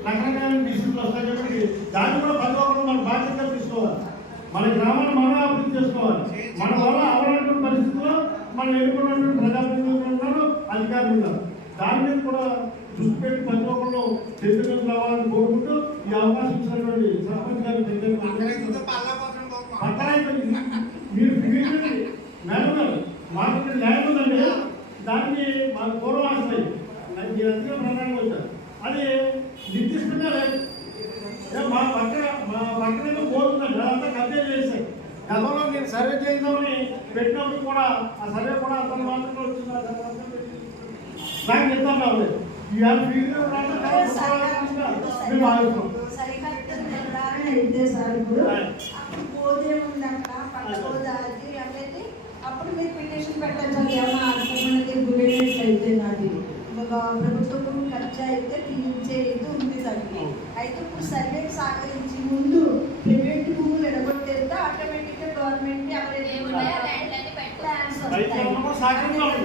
పరిస్థితులు వస్తాయి కాబట్టి దాన్ని కూడా ప్రతి ఒక్కరు మన బాధ్యత తీసుకోవాలి. మన గ్రామాన్ని మనం అభివృద్ధి చేసుకోవాలి. మన వల్ల అవనటువంటి పరిస్థితుల్లో మనం ఎన్నుకున్నటువంటి ప్రజాప్రతినిధులు ఉన్నారు అధికారులు ఉన్నారు. దాని మీద కూడా దృష్టి పెట్టి ప్రతి ఒక్కరు చర్చలు రావాలని కోరుకుంటూ ఈ అవకాశం ఇచ్చినటువంటి సర్పంచ్. పక్కనైతే మీరు మీరు మేడం గారు మాకు ల్యాండ్ ఉందండి. దాన్ని మాకు పూర్వం మీరు అందుకే ప్రధానంగా అది నిర్దిష్టంగా లేదు మా పక్కన మా పక్కన పోతుందండి అదంతా కబ్జా చేశాయి గతంలో నేను సర్వే చేద్దామని పెట్టినప్పుడు కూడా ఆ సర్వే కూడా అతను మాత్రమే వచ్చింది నాకు నిర్ధారణ రాలేదు ఇవాళ ఫీజు మేము ఇప్పుడు. అప్పుడు మీరు పిటిషన్ పెట్టచ్చు ఏమన్నా ప్రభుత్వం దానికి అయితే ఇప్పుడు సర్వేకి సహకరించి ముందు ప్రైవేట్ భూములు ఎడగొట్టేస్తే గవర్నమెంట్ ల్యాండ్లన్నీ పెట్టు. రైతులందరూ సహకరించాలి.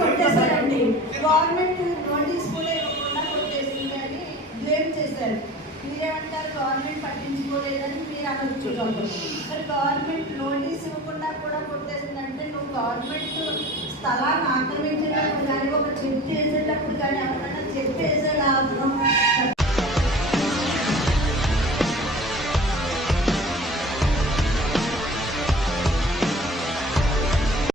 కొట్టేశారండి. గవర్నమెంట్ నోటీస్ కూడా ఇవ్వకుండా కొట్టేసింది అని బ్లేమ్ చేశారు. మీరేమంటారు? గవర్నమెంట్ పట్టించుకోలేదని మీరు అనొచ్చు మరి గవర్నమెంట్ నోటీస్ ఇవ్వకుండా కూడా కొట్టేసిందంటే నువ్వు గవర్నమెంట్ స్థలాన్ని ఆక్రమించేటప్పుడు కానీ ఒక చెట్టు వేసేటప్పుడు కానీ